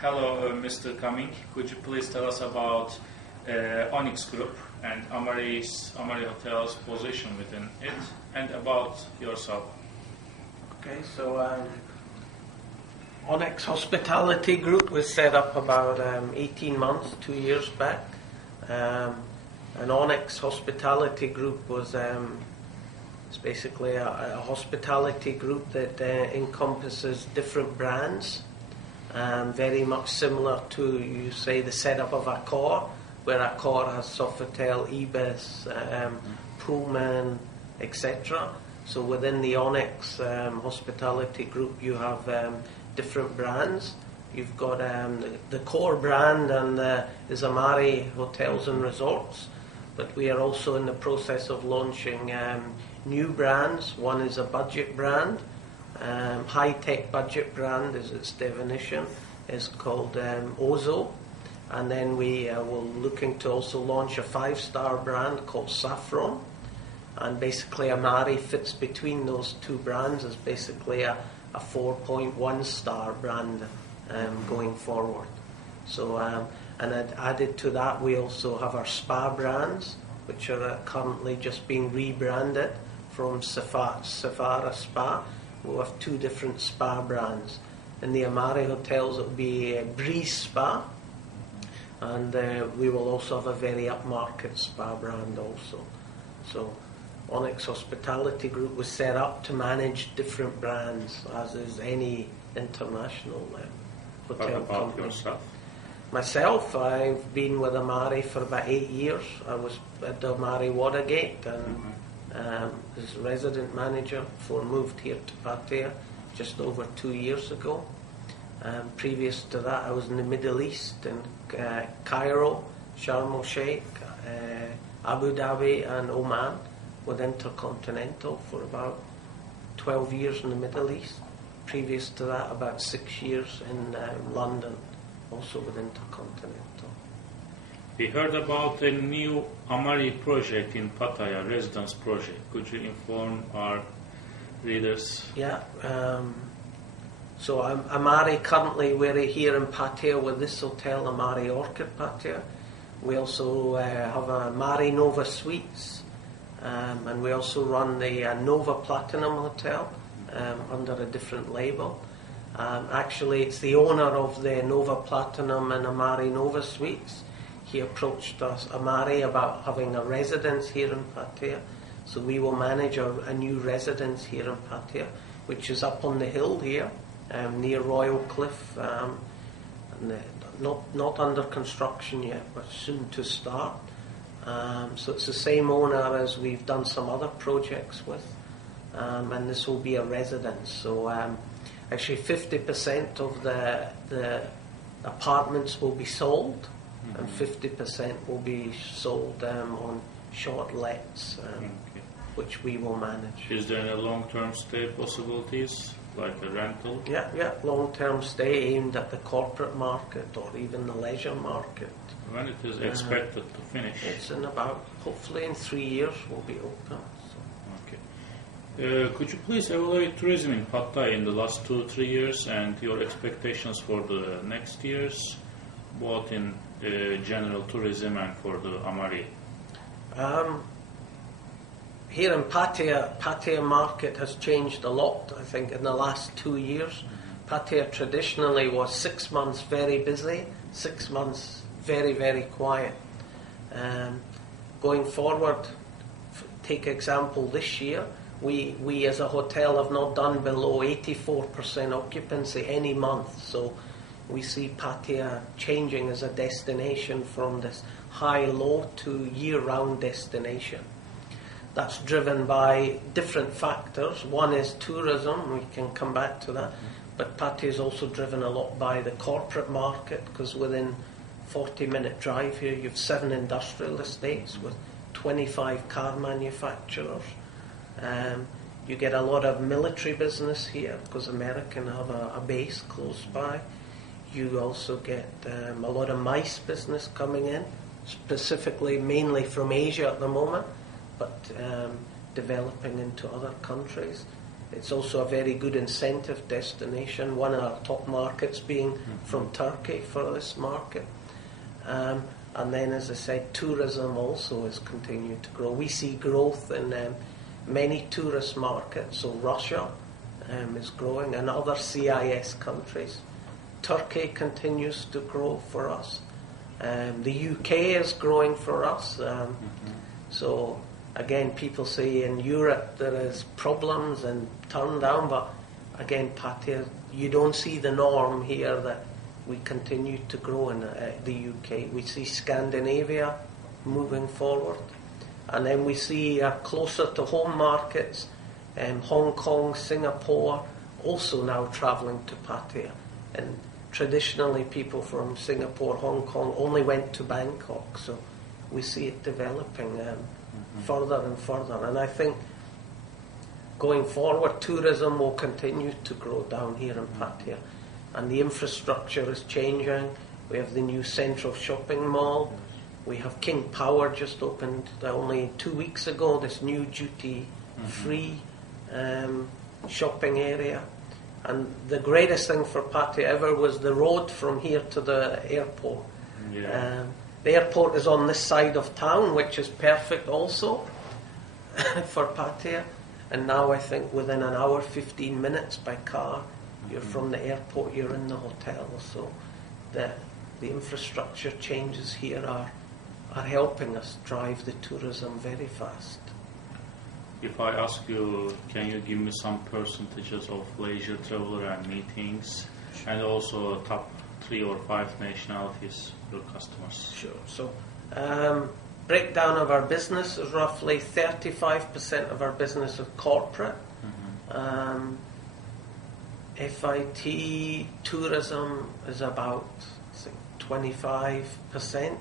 Hello, Mr. Cumming. Could you please tell us about Onyx Group and Amari Hotel's position within it, and about yourself? Okay, so Onyx Hospitality Group was set up about 18 months, 2 years back. And Onyx Hospitality Group was it's basically a hospitality group that encompasses different brands. Very much similar to, you say, the setup of Accor, where Accor has Sofitel, Ibis, Pullman, etc. So within the Onyx Hospitality Group, you have different brands. You've got the core brand and is Amari Hotels and Resorts, but we are also in the process of launching new brands. One is a budget brand. High-tech budget brand is its definition, is called Ozo, and then we will looking to also launch a 5-star brand called Saffron, and basically Amari fits between those two brands as basically a 4.1 star brand going forward. So and added to that, we also have our spa brands, which are currently just being rebranded from Safara Spa. We'll have 2 different spa brands. In the Amari hotels, it will be Breeze Spa, and we will also have a very upmarket spa brand also. So Onyx Hospitality Group was set up to manage different brands, as is any international hotel What about company. yourself? Myself, I've been with Amari for about 8 years. I was at Amari Watergate and as resident manager before I moved here to Pattaya just over 2 years ago. Previous to that, I was in the Middle East, in Cairo, Sharm el Sheikh, Abu Dhabi and Oman, with Intercontinental for about 12 years in the Middle East. Previous to that, about 6 years in London, also with Intercontinental. We heard about a new Amari project in Pattaya, residence project. Could you inform our readers? Yeah. So Amari, currently we're here in Pattaya with this hotel, Amari Orchid Pattaya. We also have a Amari Nova Suites, and we also run the Nova Platinum Hotel under a different label. Actually, it's the owner of the Nova Platinum and Amari Nova Suites. He approached us, Amari, about having a residence here in Pattaya. So we will manage a new residence here in Pattaya, which is up on the hill here, near Royal Cliff. Not under construction yet, but soon to start. So it's the same owner as we've done some other projects with. And this will be a residence. So actually 50% of the apartments will be sold, and 50% will be sold on short lets, which we will manage. Is there any long-term stay possibilities, like a rental? Yeah, long-term stay aimed at the corporate market or even the leisure market. When it is expected to finish? It's in about, hopefully in 3 years we'll be open. Okay. Could you please evaluate tourism in Pattaya in the last 2-3 years and your expectations for the next years, both in general tourism and for the Amari? Here in Pattaya market has changed a lot, I think, in the last 2 years. Pattaya traditionally was 6 months very busy, 6 months very, very quiet. Going forward, take example this year, we as a hotel have not done below 84% occupancy any month. So we see Pattaya changing as a destination from this high-low to year-round destination. That's driven by different factors. One is tourism, we can come back to that, but Pattaya is also driven a lot by the corporate market, because within 40-minute drive here you have 7 industrial estates with 25 car manufacturers. You get a lot of military business here because American have a base close by. You also get a lot of MICE business coming in, specifically mainly from Asia at the moment, but developing into other countries. it's also a very good incentive destination, one of our top markets being from Turkey for this market. And then, as I said, tourism also has continued to grow. We see growth in many tourist markets. So Russia is growing, and other CIS countries. Turkey continues to grow for us. The UK is growing for us. So again, people say in Europe there is problems and turn down, but again, Pattaya, you don't see the norm here that we continue to grow in the UK. We see Scandinavia moving forward, and then we see closer to home markets, Hong Kong, Singapore, also now travelling to Pattaya. And traditionally, people from Singapore, Hong Kong only went to Bangkok, so we see it developing further and further. And I think going forward, tourism will continue to grow down here in Pattaya. And the infrastructure is changing. We have the new central shopping mall. We have King Power just opened only 2 weeks ago, this new duty-free shopping area. And the greatest thing for Pattaya ever was the road from here to the airport. Yeah. The airport is on this side of town, which is perfect also for Pattaya. And now I think within an hour, 15 minutes by car, you're from the airport, you're in the hotel. So the infrastructure changes here are helping us drive the tourism very fast. If I ask you, can you give me some percentages of leisure traveler and meetings, and also top 3 or 5 nationalities, your customers? Sure. So breakdown of our business is roughly 35% of our business is corporate. FIT tourism is about, I think, 25%.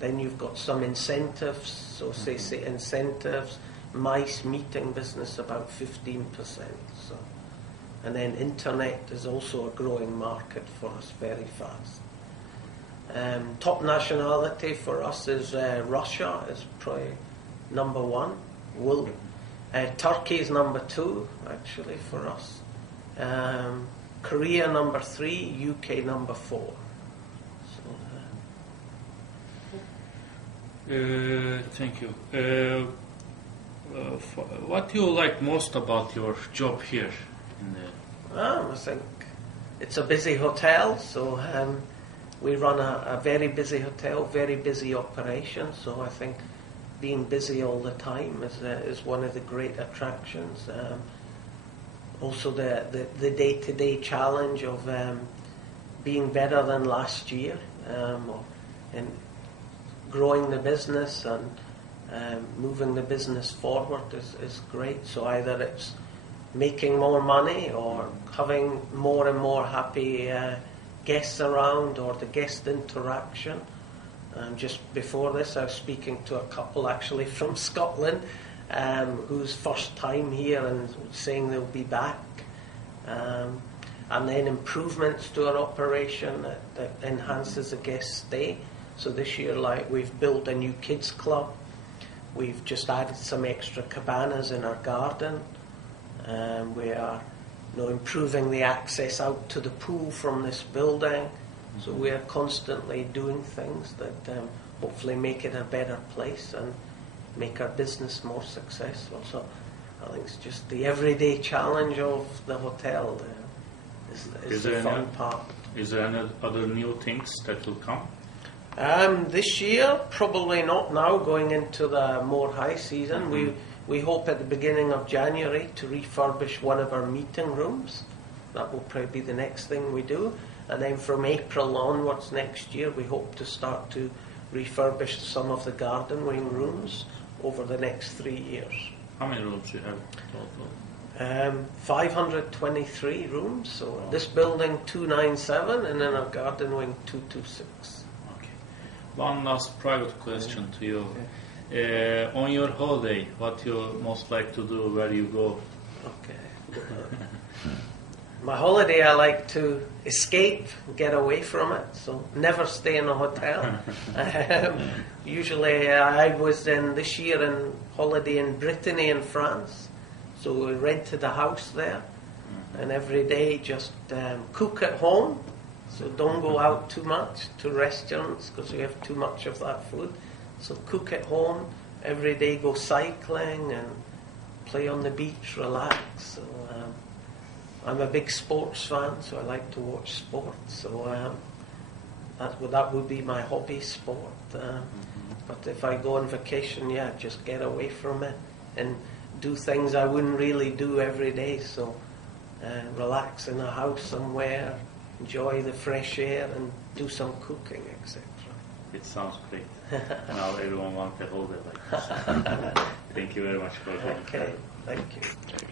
Then you've got some incentives, so say incentives, MICE meeting business about 15%. So, and then internet is also a growing market for us very fast. Top nationality for us is Russia is probably number 1. Turkey is number 2 actually for us. Korea number 3, UK number 4. Thank you. What do you like most about your job here? I think it's a busy hotel, so we run a very busy hotel, very busy operation, so I think being busy all the time is one of the great attractions. Also the day-to-day challenge of being better than last year, and growing the business and moving the business forward is great. So either it's making more money or having more and more happy guests around, or the guest interaction. Just before this, I was speaking to a couple actually from Scotland whose first time here and saying they'll be back. And then improvements to our operation that enhances the guest stay. So this year, like, we've built a new kids club. We've just added some extra cabanas in our garden. We are improving the access out to the pool from this building. So we are constantly doing things that hopefully make it a better place and make our business more successful. So I think it's just the everyday challenge of the hotel is the fun part. Is there any other new things that will come? This year, probably not now, going into the more high season. We hope at the beginning of January to refurbish one of our meeting rooms. That will probably be the next thing we do. And then from April onwards next year, we hope to start to refurbish some of the garden wing rooms over the next 3 years. How many rooms do you have total? 523 rooms. So this building 297, and then our garden wing 226. One last private question to you. On your holiday, what you most like to do, where you go? Okay. My holiday, I like to escape, get away from it, so never stay in a hotel. Usually I was this year in holiday in Brittany in France, So we rented a house there, and every day just cook at home. So don't go out too much to restaurants because you have too much of that food. So cook at home. Every day go cycling and play on the beach, relax. So I'm a big sports fan, so I like to watch sports. So that would be my hobby, sport. But if I go on vacation, yeah, just get away from it and do things I wouldn't really do every day. So relax in a house somewhere, enjoy the fresh air, and do some cooking, etc. It sounds great. Now everyone wants a holiday like this. Thank you very much for that. Okay, thank you.